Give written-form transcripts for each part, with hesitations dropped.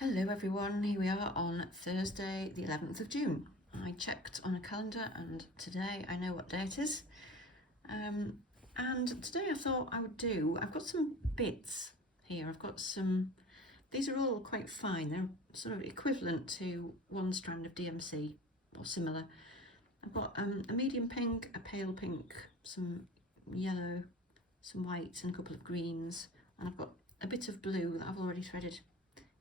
Hello everyone, here we are on Thursday the 11th of June. I checked on a calendar and today I know what day it is. And today I thought I've got some bits here. These are all quite fine. They're sort of equivalent to one strand of DMC or similar. I've got a medium pink, a pale pink, some yellow, some whites and a couple of greens. And I've got a bit of blue that I've already threaded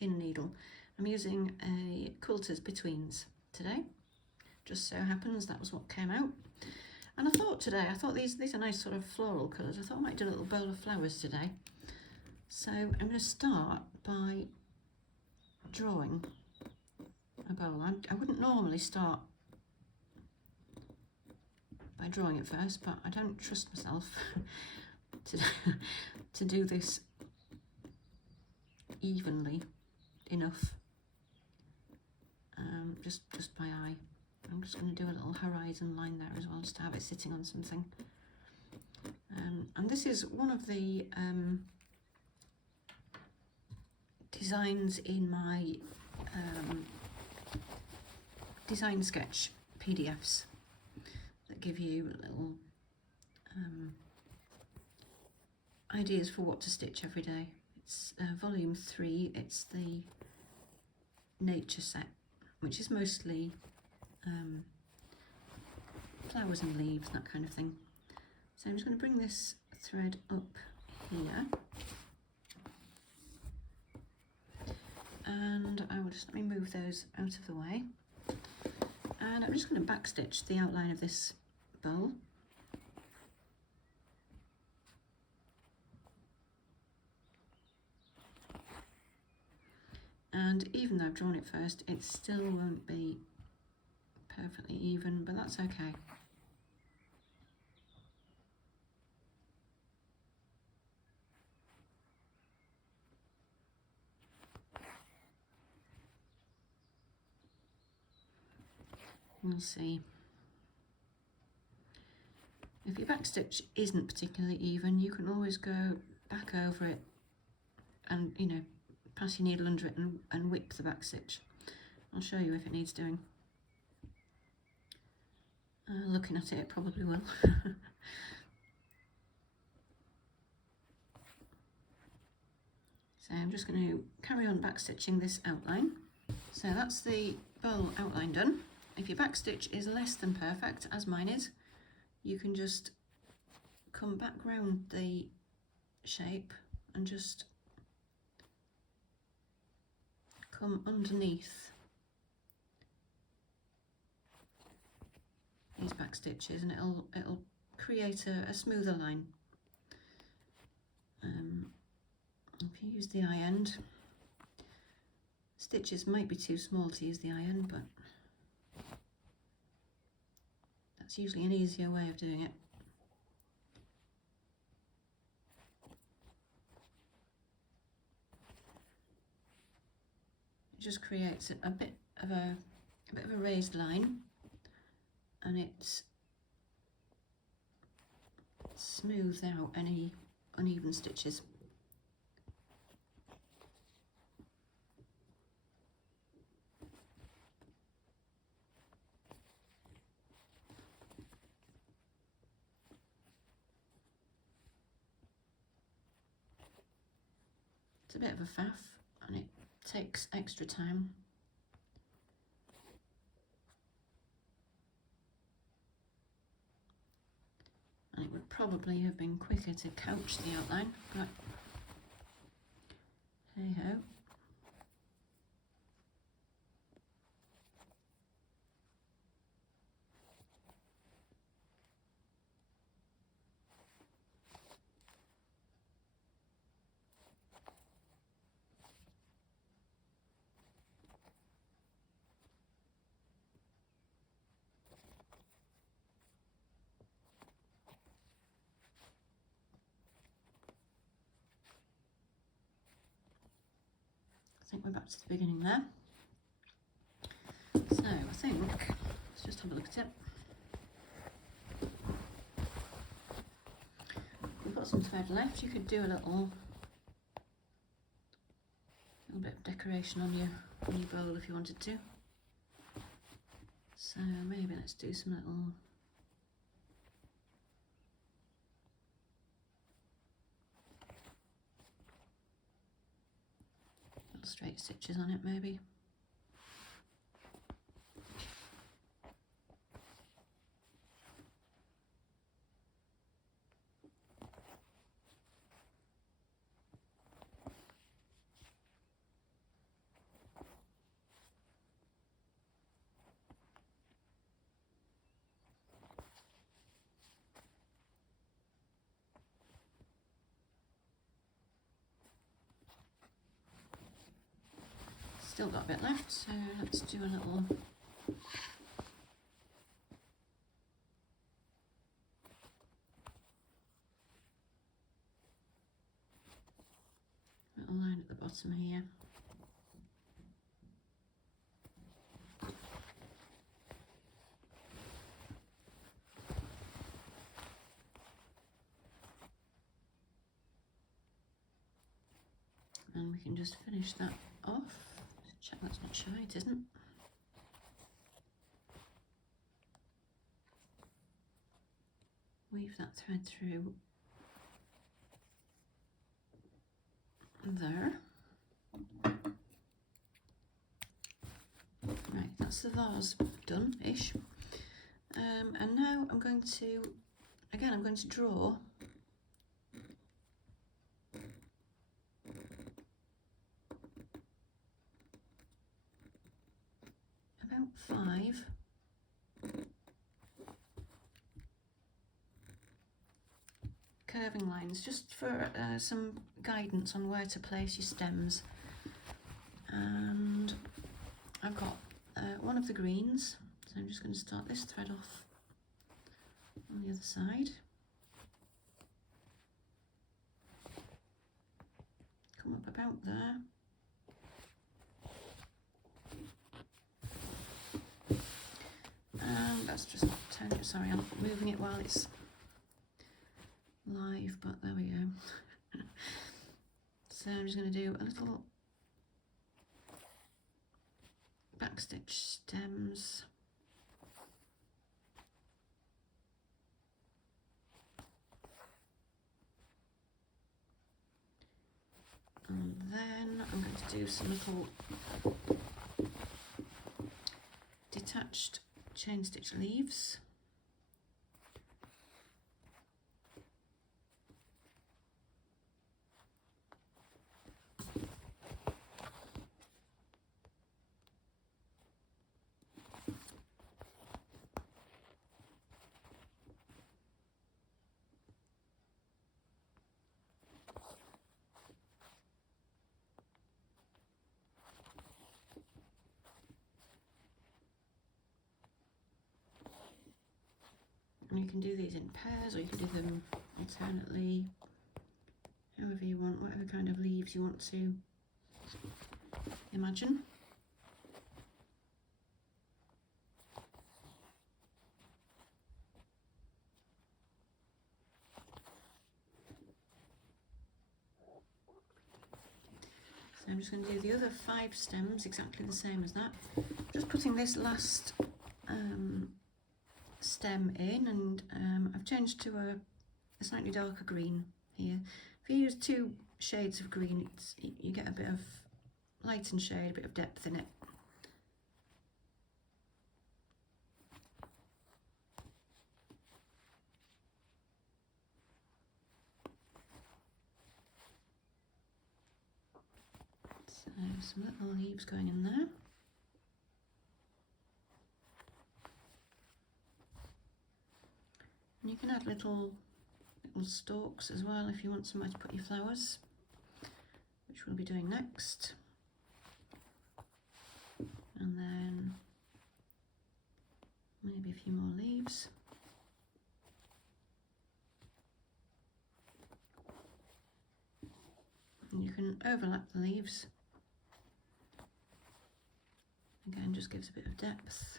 in a needle. I'm using a quilter's betweens today. Just so happens that was what came out. And I thought these are nice sort of floral colours. I thought I might do a little bowl of flowers today. So I'm going to start by drawing a bowl. I wouldn't normally start by drawing it first, but I don't trust myself to do this evenly enough, just by eye. I'm just going to do a little horizon line there as well, just to have it sitting on something. And this is one of the designs in my design sketch PDFs that give you little ideas for what to stitch every day. It's volume 3, it's the nature set, which is mostly flowers and leaves, that kind of thing. So I'm just going to bring this thread up here, and I will just let me move those out of the way, and I'm just going to backstitch the outline of this bowl. And even though I've drawn it first, it still won't be perfectly even, but that's okay. We'll see. If your backstitch isn't particularly even, you can always go back over it and, pass your needle under it and whip the backstitch. I'll show you if it needs doing. Looking at it, it probably will. So I'm just going to carry on backstitching this outline. So that's the bowl outline done. If your backstitch is less than perfect, as mine is, you can just come back round the shape and just come underneath these back stitches, and it'll create a smoother line. If you use the eye end, stitches might be too small to use the eye end, but that's usually an easier way of doing it. It just creates a bit of a raised line, and it smooths out any uneven stitches. It's a bit of a faff and it takes extra time. And it would probably have been quicker to couch the outline, but hey ho. I think we're back to the beginning there. So I think, let's just have a look at it. We've got some thread left. You could do a little little bit of decoration on your bowl if you wanted to. So maybe let's do some little straight stitches on it maybe. Still got a bit left, so let's do a little line at the bottom here. And we can just finish that off. Check that's not shy, it isn't. Weave that thread through there. Right, that's the vase done-ish. And now I'm going to draw about 5 curving lines, just for some guidance on where to place your stems. And I've got one of the greens, so I'm just going to start this thread off on the other side. Come up about there. And that's just turning it, sorry, I'm moving it while it's live, but there we go. So I'm just going to do a little backstitch stems. And then I'm going to do some little detached chain stitch leaves. And you can do these in pairs, or you can do them alternately, however you want, whatever kind of leaves you want to imagine. So I'm just going to do the other 5 stems exactly the same as that. Just putting this last stem in, and I've changed to a slightly darker green here. If you use 2 shades of green, you get a bit of light and shade, a bit of depth in it. So some little leaves going in there. And you can add little stalks as well if you want somewhere to put your flowers, which we'll be doing next. And then maybe a few more leaves. And you can overlap the leaves. Again, just gives a bit of depth.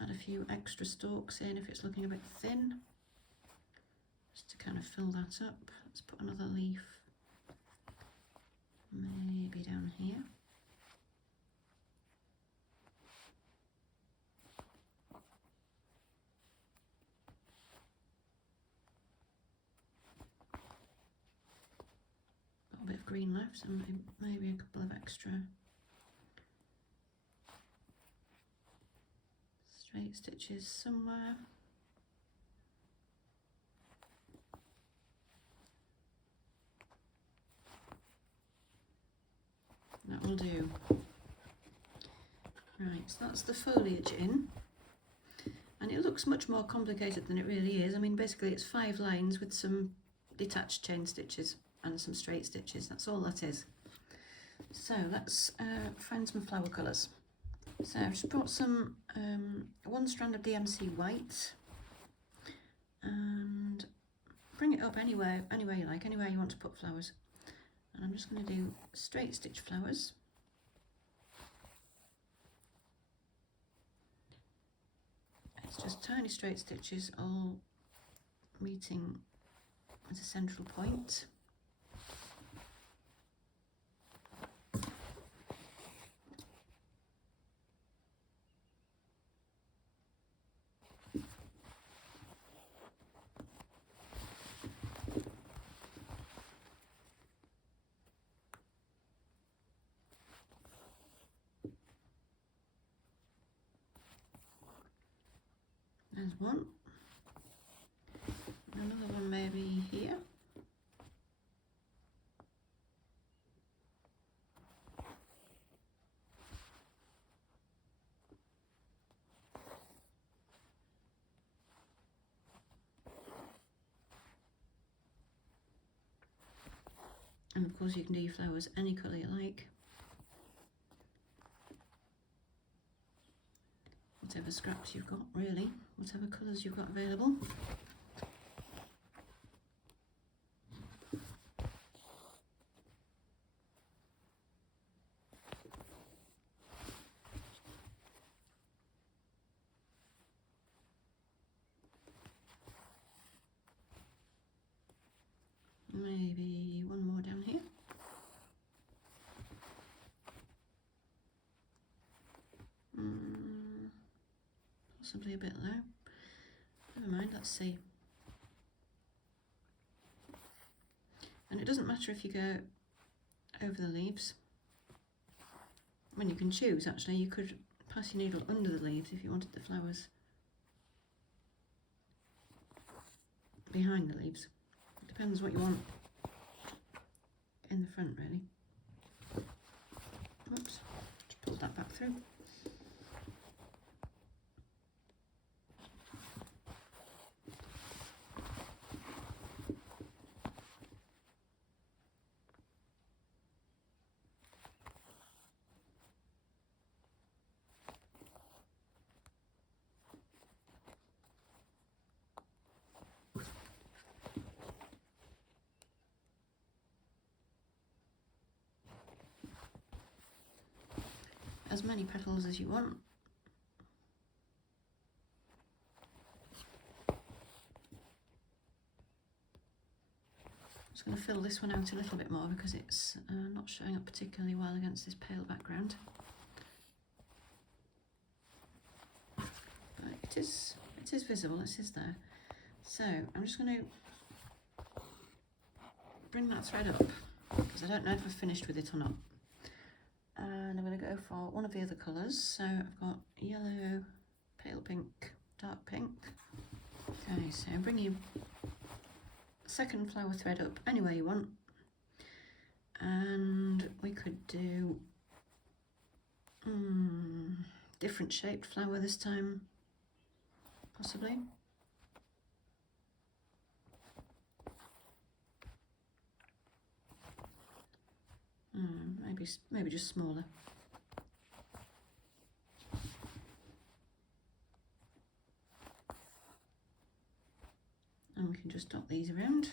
Add a few extra stalks in if it's looking a bit thin, just to kind of fill that up. Let's put another leaf maybe here. Got a bit of green left, so maybe a couple of extra straight stitches somewhere. That will do. Right, so that's the foliage in. And it looks much more complicated than it really is. I mean, basically it's 5 lines with some detached chain stitches and some straight stitches. That's all that is. So let's find some flower colours. So I've just brought some 1 strand of DMC white and bring it up anywhere you like, anywhere you want to put flowers. And I'm just going to do straight stitch flowers. It's just tiny straight stitches all meeting at a central point. There's one. Another one maybe here. And of course you can do your flowers any colour you like. Whatever scraps you've got, really, whatever colours you've got available. Maybe one more down here. Possibly a bit low. Never mind, let's see. And it doesn't matter if you go over the leaves. When you can choose, actually, you could pass your needle under the leaves if you wanted the flowers behind the leaves. It depends what you want in the front, really. Oops, just pulled that back through. As many petals as you want. I'm just going to fill this one out a little bit more because it's not showing up particularly well against this pale background. But it is visible, it is there. So I'm just going to bring that thread up because I don't know if I've finished with it or not. And I'm going to go for one of the other colours. So I've got yellow, pale pink, dark pink. Okay, so bring your second flower thread up anywhere you want. And we could do different shaped flower this time, possibly. Maybe just smaller. And we can just dot these around.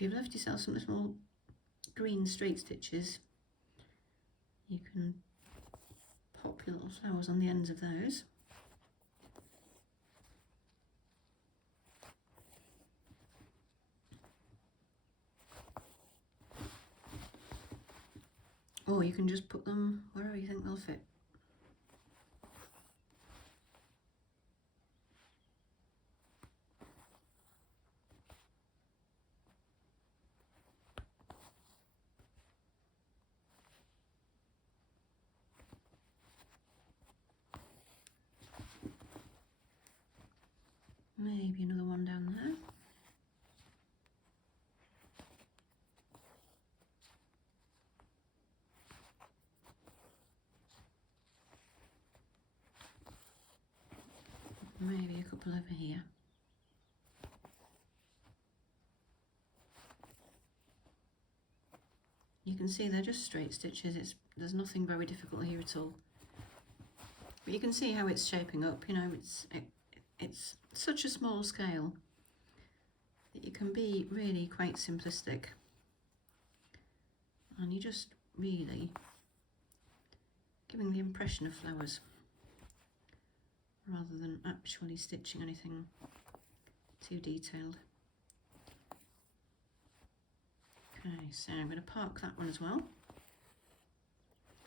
if you've left yourself some little green straight stitches, you can pop your little flowers on the ends of those. Or you can just put them wherever you think they'll fit. Maybe another one down there. Maybe a couple over here. You can see they're just straight stitches. There's nothing very difficult here at all. But you can see how it's shaping up. You know, it's such a small scale that you can be really quite simplistic, and you're just really giving the impression of flowers rather than actually stitching anything too detailed. Okay, so I'm going to park that one as well.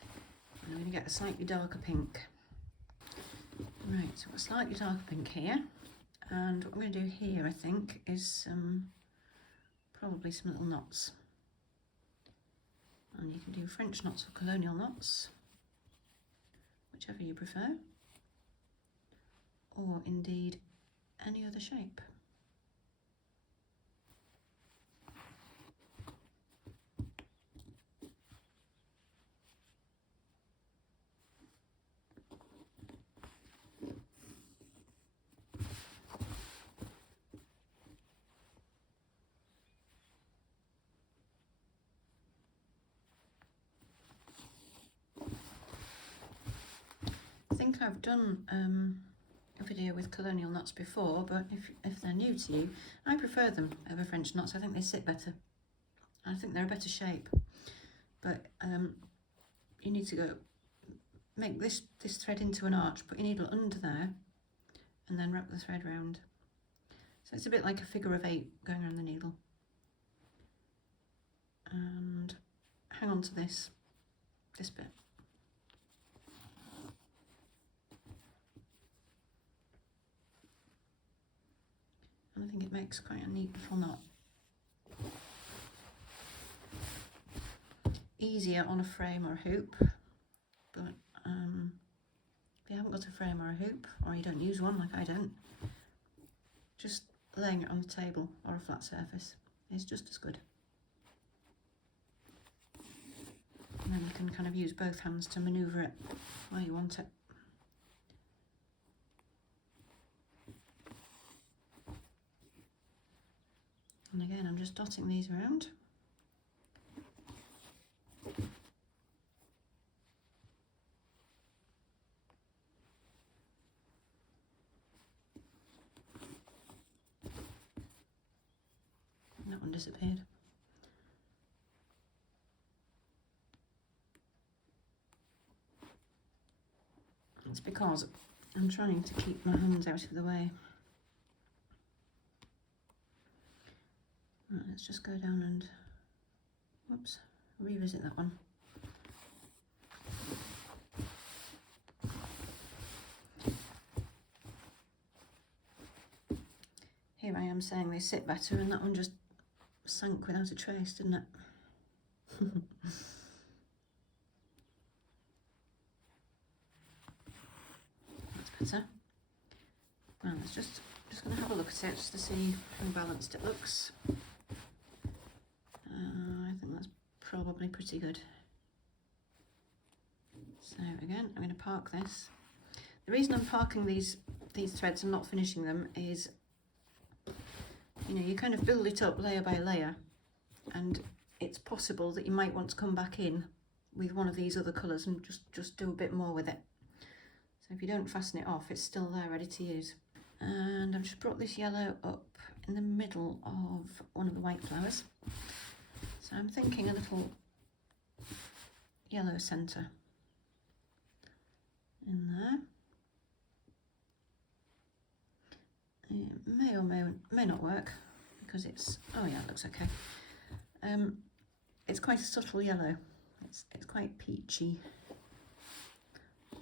And I'm going to get a slightly darker pink. Right, so I've got a slightly darker pink here. And what I'm going to do here, I think, is probably some little knots. And you can do French knots or colonial knots, whichever you prefer. Or indeed any other shape. I think I've done a video with colonial knots before, but if they're new to you, I prefer them over French knots. I think they sit better. I think they're a better shape. But you need to go make this thread into an arch, put your needle under there, and then wrap the thread round. So it's a bit like a figure of 8 going around the needle. And hang on to this bit. And I think it makes quite a neat little knot. Easier on a frame or a hoop, but if you haven't got a frame or a hoop, or you don't use one like I don't, just laying it on the table or a flat surface is just as good. And then you can kind of use both hands to manoeuvre it where you want it. And again, I'm just dotting these around. And that one disappeared. It's because I'm trying to keep my hands out of the way. Right, let's just go down and, whoops, revisit that one. Here I am saying they sit better, and that one just sank without a trace, didn't it? That's better. Well, let's just going to have a look at it just to see how balanced it looks. I think that's probably pretty good. So again, I'm going to park this. The reason I'm parking these threads and not finishing them is, you know, you kind of build it up layer by layer, and it's possible that you might want to come back in with one of these other colours and just do a bit more with it. So if you don't fasten it off, it's still there ready to use. And I've just brought this yellow up in the middle of one of the white flowers. So I'm thinking a little yellow centre in there. It may or may not work because it's, oh yeah, it looks okay. It's quite a subtle yellow. It's quite peachy,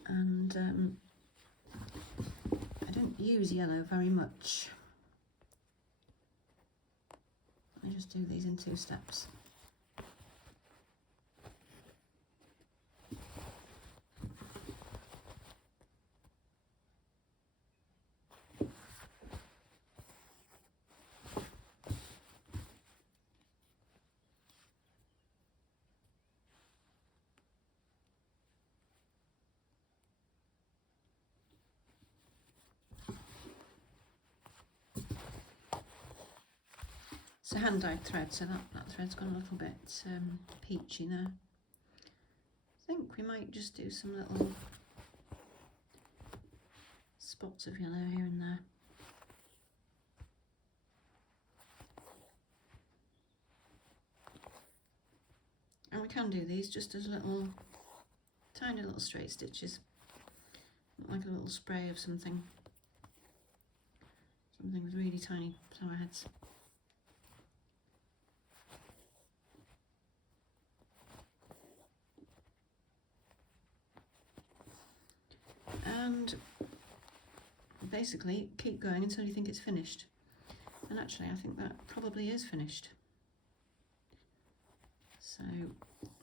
and I don't use yellow very much. I just do these in 2 steps. It's a hand-dyed thread, so that thread's gone a little bit peachy now. I think we might just do some little spots of yellow here and there. And we can do these just as little, tiny little straight stitches, like a little spray of something with really tiny flower heads. And basically keep going until you think it's finished. And actually I think that probably is finished. So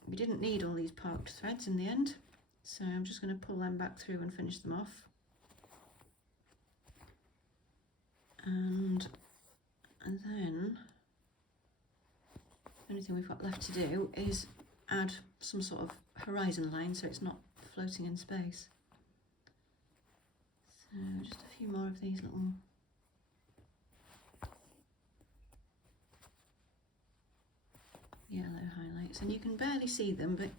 we didn't need all these parked threads in the end, so I'm just going to pull them back through and finish them off. And then the only thing we've got left to do is add some sort of horizon line so it's not floating in space. So just a few more of these little yellow highlights, and you can barely see them, but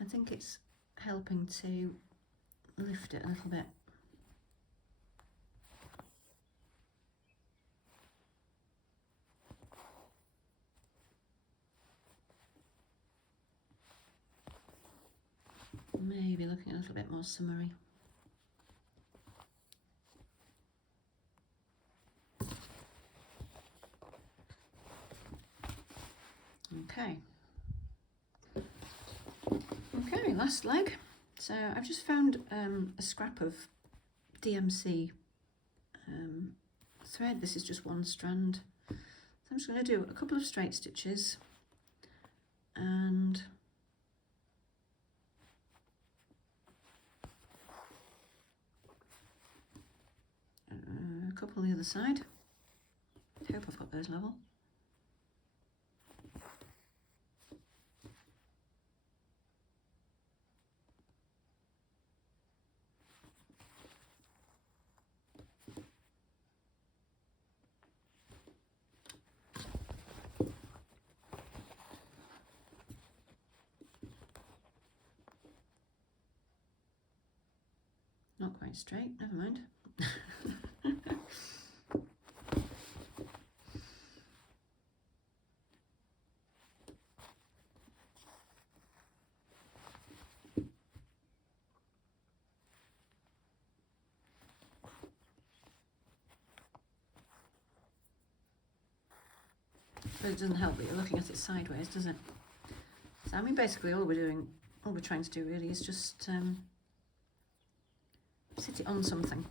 I think it's helping to lift it a little bit. Maybe looking a little bit more summery. Okay. Okay, last leg. So I've just found a scrap of DMC thread. This is just 1 strand. So I'm just going to do a couple of straight stitches and a couple on the other side. I hope I've got those level. Not quite straight, never mind. But it doesn't help that you're looking at it sideways, does it? So I mean, basically all we're trying to do really is just sit it on something,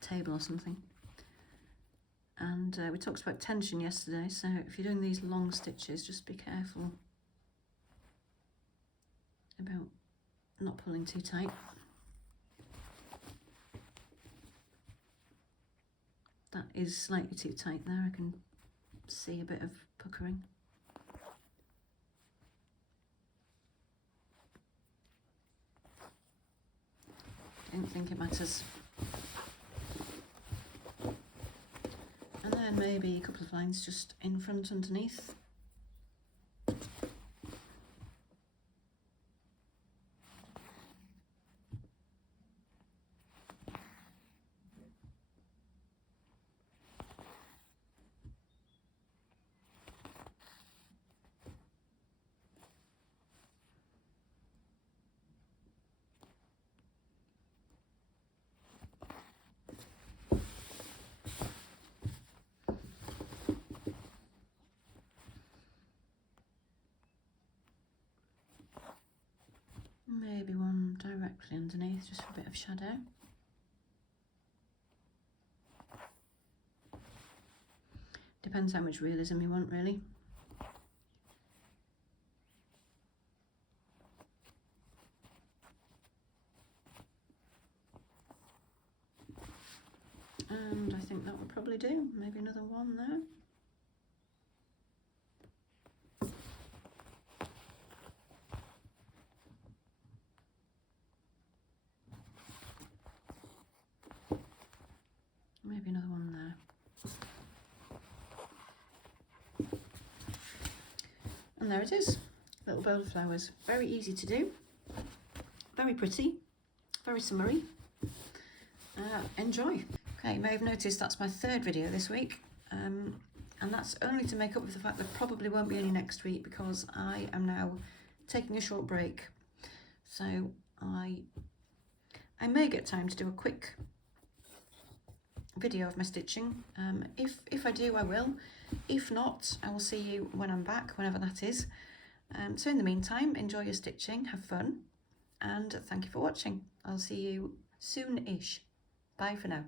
table or something. And we talked about tension yesterday, so if you're doing these long stitches, just be careful about not pulling too tight. That is slightly too tight there, I can see a bit of puckering. Don't think it matters. And then maybe a couple of lines just in front underneath. maybe one directly underneath just for a bit of shadow. Depends how much realism you want, really. And I think that would probably do. Maybe another one there. Maybe another one there. And there it is, little bowl of flowers. Very easy to do, very pretty, very summery. Enjoy. Okay, you may have noticed that's my third video this week, and that's only to make up for the fact there probably won't be any next week because I am now taking a short break. So I may get time to do a quick video of my stitching. If I do, I will. If not, I will see you when I'm back, whenever that is. So in the meantime, enjoy your stitching, have fun, and thank you for watching. I'll see you soon-ish. Bye for now.